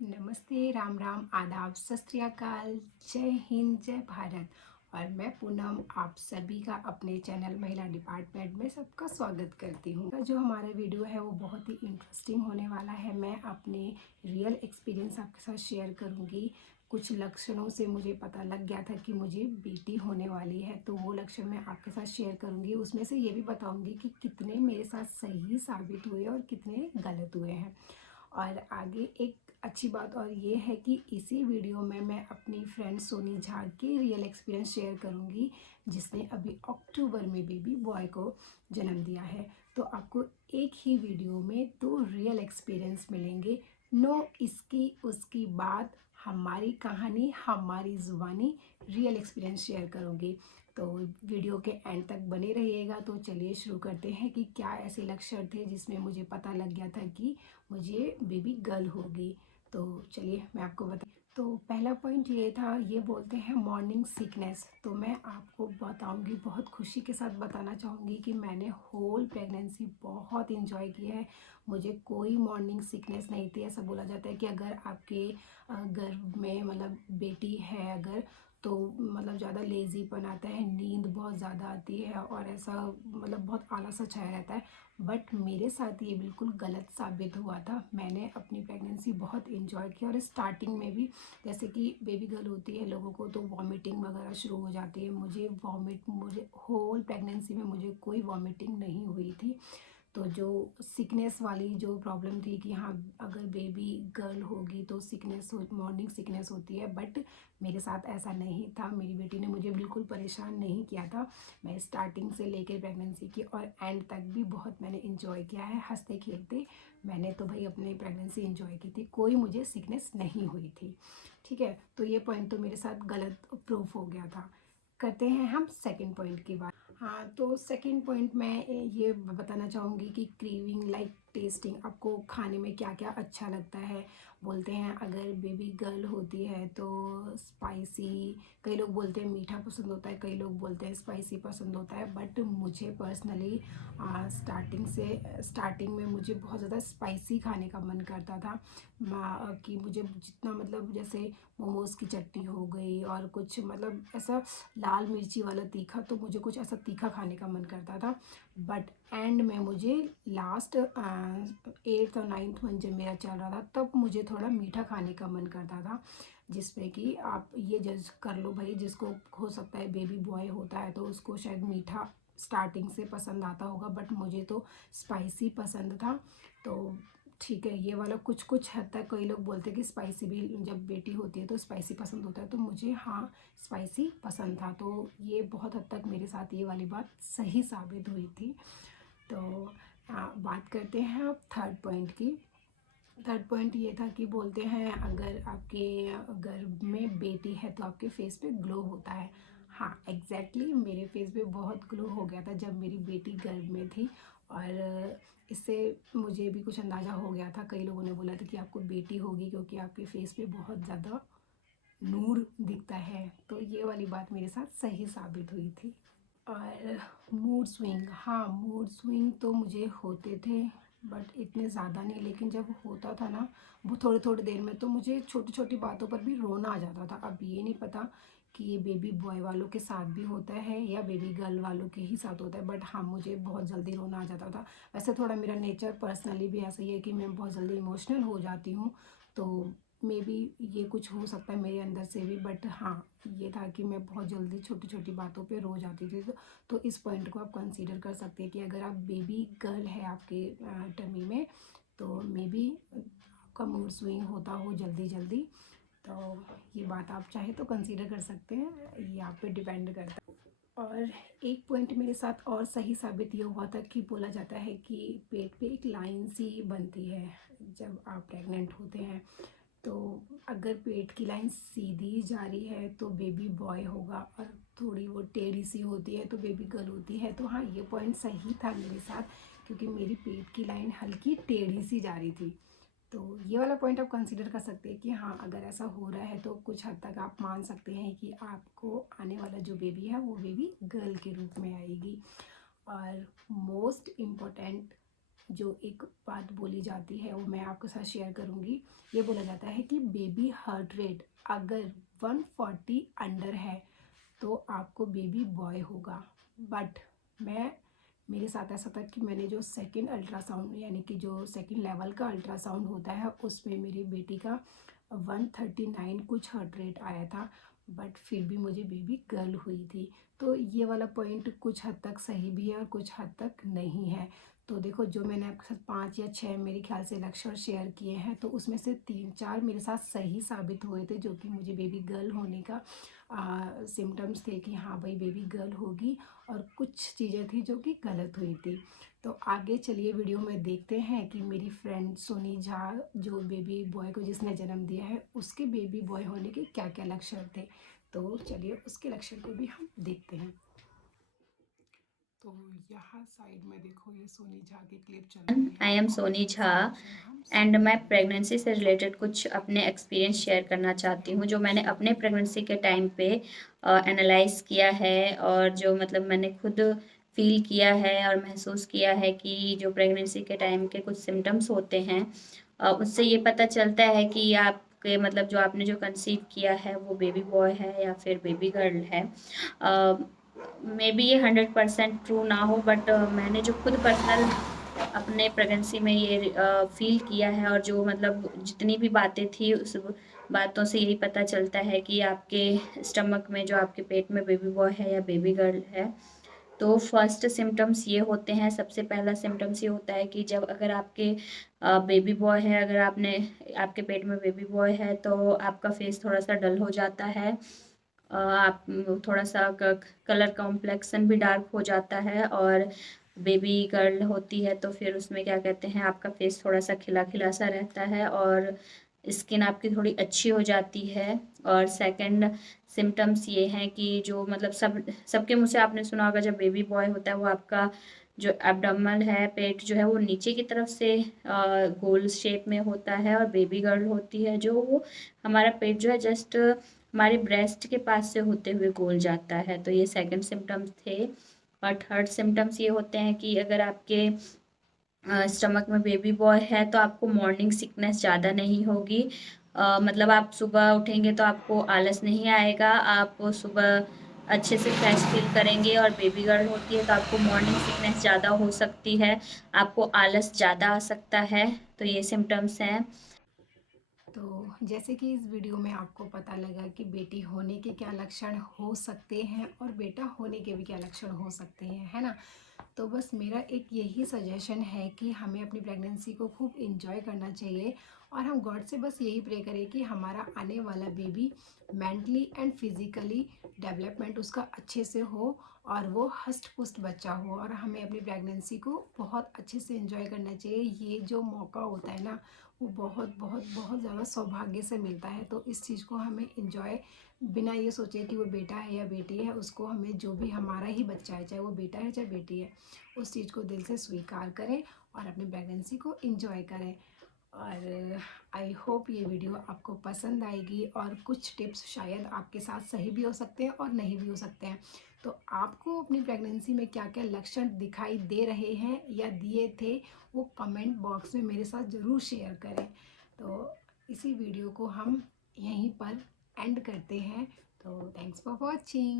नमस्ते, राम राम, आदाब, सत श्री अकाल, जय हिंद, जय भारत। और मैं पूनम आप सभी का अपने चैनल महिला डिपार्टमेंट में सबका स्वागत करती हूँ। जो हमारा वीडियो है वो बहुत ही इंटरेस्टिंग होने वाला है। मैं अपने रियल एक्सपीरियंस आपके साथ शेयर करूँगी। कुछ लक्षणों से मुझे पता लग गया था कि मुझे बेटी होने वाली है, तो वो लक्षण मैं आपके साथ शेयर करूँगी। उसमें से ये भी बताऊँगी कि कितने मेरे साथ सही साबित हुए और कितने गलत हुए हैं। और आगे एक अच्छी बात और ये है कि इसी वीडियो में मैं अपनी फ्रेंड सोनी झा के रियल एक्सपीरियंस शेयर करूंगी, जिसने अभी अक्टूबर में बेबी बॉय को जन्म दिया है। तो आपको एक ही वीडियो में दो रियल एक्सपीरियंस मिलेंगे। नो इसकी उसकी बात, हमारी कहानी, हमारी ज़ुबानी, रियल एक्सपीरियंस शेयर करूंगी। तो वीडियो के एंड तक बने रहिएगा। तो चलिए शुरू करते हैं कि क्या ऐसे लक्षण थे जिसमें मुझे पता लग गया था कि मुझे बेबी गर्ल होगी। तो चलिए मैं आपको बता। तो पहला पॉइंट ये था, ये बोलते हैं मॉर्निंग सिकनेस। तो मैं आपको बताऊंगी, बहुत खुशी के साथ बताना चाहूँगी कि मैंने होल प्रेगनेंसी बहुत इंजॉय किया है। मुझे कोई मॉर्निंग सिकनेस नहीं थी। ऐसा बोला जाता है कि अगर आपके गर्भ में मतलब बेटी है अगर, तो मतलब ज़्यादा लेज़ीपन आता है, नींद बहुत ज़्यादा आती है और ऐसा मतलब बहुत आलस सा छाया रहता है। बट मेरे साथ ये बिल्कुल गलत साबित हुआ था। मैंने अपनी प्रेगनेंसी बहुत इन्जॉय किया और स्टार्टिंग में भी, जैसे कि बेबी गर्ल होती है लोगों को तो वॉमिटिंग वगैरह शुरू हो जाती है। मुझे होल प्रेगनेंसी में मुझे कोई वॉमिटिंग नहीं हुई थी। तो जो सिकनेस वाली जो प्रॉब्लम थी कि हाँ अगर बेबी गर्ल होगी तो सिकनेस हो, मॉर्निंग सिकनेस होती है, बट मेरे साथ ऐसा नहीं था। मेरी बेटी ने मुझे बिल्कुल परेशान नहीं किया था। मैं स्टार्टिंग से लेकर प्रेगनेंसी की और एंड तक भी बहुत मैंने इंजॉय किया है, हंसते खेलते। मैंने तो भाई अपनी प्रेगनेंसी इंजॉय की थी, कोई मुझे सिकनेस नहीं हुई थी। ठीक है, तो ये पॉइंट तो मेरे साथ गलत प्रूफ हो गया था। करते हैं हम सेकंड पॉइंट की बात। हाँ, तो सेकंड पॉइंट मैं ये बताना चाहूँगी कि क्रीविंग लाइक टेस्टिंग, आपको खाने में क्या क्या अच्छा लगता है। बोलते हैं अगर बेबी गर्ल होती है तो स्पाइसी, कई लोग बोलते हैं मीठा पसंद होता है, कई लोग बोलते हैं स्पाइसी पसंद होता है। बट मुझे पर्सनली स्टार्टिंग में मुझे बहुत ज़्यादा स्पाइसी खाने का मन करता था। कि मुझे जितना मतलब जैसे मोमोज़ की चटनी हो गई और कुछ मतलब ऐसा लाल मिर्ची वाला तीखा, तो मुझे कुछ ऐसा तीखा खाने का मन करता था। बट एंड में मुझे लास्ट 8th और 9th मंथ जब मेरा चल रहा था तब मुझे थोड़ा मीठा खाने का मन करता था। जिसमें कि आप ये जज कर लो भाई, जिसको हो सकता है बेबी बॉय होता है तो उसको शायद मीठा स्टार्टिंग से पसंद आता होगा, बट मुझे तो स्पाइसी पसंद था। तो ठीक है, ये वाला कुछ कुछ हद तक कई लोग बोलते हैं कि स्पाइसी भी जब बेटी होती है तो स्पाइसी पसंद होता है, तो मुझे हाँ स्पाइसी पसंद था। तो ये बहुत हद तक मेरे साथ ये वाली बात सही साबित हुई थी। तो बात करते हैं अब थर्ड पॉइंट की। थर्ड पॉइंट ये था कि बोलते हैं अगर आपके गर्भ में बेटी है तो आपके फेस पे ग्लो होता है। हाँ एग्जैक्टली मेरे फेस पे बहुत ग्लो हो गया था जब मेरी बेटी गर्भ में थी। और इससे मुझे भी कुछ अंदाज़ा हो गया था। कई लोगों ने बोला था कि आपको बेटी होगी क्योंकि आपके फेस पे बहुत ज़्यादा नूर दिखता है। तो ये वाली बात मेरे साथ सही साबित हुई थी। और मूड स्विंग, हाँ मूड स्विंग तो मुझे होते थे, बट इतने ज़्यादा नहीं। लेकिन जब होता था ना वो थोड़ी थोड़ी देर में, तो मुझे छोटी छोटी बातों पर भी रोना आ जाता था। अब ये नहीं पता कि ये बेबी बॉय वालों के साथ भी होता है या बेबी गर्ल वालों के ही साथ होता है, बट हाँ मुझे बहुत जल्दी रोना आ जाता था। वैसे थोड़ा मेरा नेचर पर्सनली भी ऐसा ही है कि मैं बहुत जल्दी इमोशनल हो जाती हूँ। तो मे बी ये कुछ हो सकता है मेरे अंदर से भी, बट हाँ ये था कि मैं बहुत जल्दी छोटी छोटी बातों पे रो जाती थी। तो इस पॉइंट को आप कंसीडर कर सकते हैं कि अगर आप बेबी गर्ल है आपके टमी में, तो मे बी आपका मूड स्विंग होता हो जल्दी जल्दी। तो ये बात आप चाहे तो कंसीडर कर सकते हैं, ये आप पे डिपेंड करता है। और एक पॉइंट मेरे साथ और सही साबित ये हुआ था कि बोला जाता है कि पेट पे एक लाइन सी बनती है जब आप प्रेग्नेंट होते हैं। तो अगर पेट की लाइन सीधी जा रही है तो बेबी बॉय होगा, और थोड़ी वो टेढ़ी सी होती है तो बेबी गर्ल होती है। तो हाँ ये पॉइंट सही था मेरे साथ, क्योंकि मेरी पेट की लाइन हल्की टेढ़ी सी जा रही थी। तो ये वाला पॉइंट आप कंसीडर कर सकते हैं कि हाँ अगर ऐसा हो रहा है तो कुछ हद तक आप मान सकते हैं कि आपको आने वाला जो बेबी है वो बेबी गर्ल के रूप में आएगी। और मोस्ट इम्पोर्टेंट जो एक बात बोली जाती है वो मैं आपके साथ शेयर करूँगी। ये बोला जाता है कि बेबी हार्ट रेट अगर 140 अंडर है तो आपको बेबी बॉय होगा। बट मैं मेरे साथ ऐसा था कि मैंने जो सेकंड अल्ट्रासाउंड यानी कि जो सेकंड लेवल का अल्ट्रासाउंड होता है उसमें मेरी बेटी का 139 कुछ हार्ट रेट आया था। बट फिर भी मुझे बेबी गर्ल हुई थी। तो ये वाला पॉइंट कुछ हद तक सही भी है और कुछ हद तक नहीं है। तो देखो, जो मैंने आपके साथ 5 या 6 मेरे ख्याल से लक्षण शेयर किए हैं, तो उसमें से 3-4 मेरे साथ सही साबित हुए थे, जो कि मुझे बेबी गर्ल होने का सिम्टम्स थे कि हाँ भाई बेबी गर्ल होगी। और कुछ चीज़ें थी जो कि गलत हुई थी। तो आगे चलिए वीडियो में देखते हैं कि मेरी फ्रेंड सोनी झा, जो बेबी बॉय को जिसने जन्म दिया है, उसके बेबी बॉय होने के क्या क्या लक्षण थे। तो चलिए उसके लक्षण को भी हम देखते हैं। तो यहाँ साइड में देखो, ये सोनी झा की क्लिप चल रही आई है एम और सोनी झा इसके लक्षण हम एंड मैं सुनेंगे। प्रेगनेंसी से रिलेटेड कुछ अपने एक्सपीरियंस शेयर करना चाहती हूँ जो मैंने अपने प्रेगनेंसी के टाइम पे एनालाइज किया है और जो मतलब मैंने खुद फील किया है और महसूस किया है कि जो प्रेगनेंसी के टाइम के कुछ सिम्टम्स होते हैं उससे ये पता चलता है कि आपके मतलब जो आपने जो कंसीव किया है वो बेबी बॉय है या फिर बेबी गर्ल है। मे बी ये 100% ट्रू ना हो बट मैंने जो खुद पर्सनल अपने प्रेगनेंसी में ये फील किया है और जो मतलब जितनी भी बातें थी उस बातों से यही पता चलता है कि आपके स्टमक में जो आपके पेट में बेबी बॉय है या बेबी गर्ल है। तो फर्स्ट सिम्टम्स ये होते हैं, सबसे पहला सिम्टम्स ये होता है कि जब अगर आपके बेबी बॉय है, अगर आपने आपके पेट में बेबी बॉय है तो आपका फेस थोड़ा सा डल हो जाता है। आप थोड़ा सा कलर कॉम्प्लेक्सन भी डार्क हो जाता है और बेबी गर्ल होती है तो फिर उसमें क्या कहते हैं आपका फेस थोड़ा सा खिला खिला सा रहता है और स्किन आपकी थोड़ी अच्छी हो जाती है। और सेकंड सिम्टम्स ये हैं कि जो मतलब सबके मुँह से आपने सुना होगा, जब बेबी बॉय होता है वो आपका जो एब्डोमेन है, पेट जो है वो नीचे की तरफ से गोल शेप में होता है और बेबी गर्ल होती है जो वो हमारा पेट जो है जस्ट हमारे ब्रेस्ट के पास से होते हुए गोल जाता है। तो ये सेकंड सिम्टम्स थे। और थर्ड सिम्टम्स ये होते हैं कि अगर आपके स्टमक में बेबी बॉय है तो आपको मॉर्निंग सिकनेस ज़्यादा नहीं होगी। मतलब आप सुबह उठेंगे तो आपको आलस नहीं आएगा, आप सुबह अच्छे से फ्रेश फील करेंगे। और बेबी गर्ल होती है तो आपको मॉर्निंग सिकनेस ज़्यादा हो सकती है, आपको आलस ज़्यादा आ सकता है। तो ये सिम्टम्स हैं। तो जैसे कि इस वीडियो में आपको पता लगा कि बेटी होने के क्या लक्षण हो सकते हैं और बेटा होने के भी क्या लक्षण हो सकते हैं, है ना। तो बस मेरा एक यही सजेशन है कि हमें अपनी प्रेगनेंसी को खूब इंजॉय करना चाहिए और हम गॉड से बस यही प्रे करें कि हमारा आने वाला baby mentally and physically development उसका अच्छे से हो और वो हष्ट पुष्ट बच्चा हो। और हमें अपनी प्रेगनेंसी को बहुत अच्छे से इंजॉय करना चाहिए। ये जो मौका होता है ना, वो बहुत बहुत बहुत ज़्यादा सौभाग्य से मिलता है। तो इस चीज़ को हमें इंजॉय, बिना ये सोचे कि वो बेटा है या बेटी है, उसको हमें जो भी हमारा ही बच्चा है, चाहे वो बेटा है चाहे बेटी है, उस चीज़ को दिल से स्वीकार करें और अपनी प्रेगनेंसी को इंजॉय करें। और आई होप ये वीडियो आपको पसंद आएगी और कुछ टिप्स शायद आपके साथ सही भी हो सकते हैं और नहीं भी हो सकते हैं। तो आपको अपनी प्रेगनेंसी में क्या क्या लक्षण दिखाई दे रहे हैं या दिए थे, वो कमेंट बॉक्स में मेरे साथ ज़रूर शेयर करें। तो इसी वीडियो को हम यहीं पर एंड करते हैं। तो थैंक्स फॉर वॉचिंग।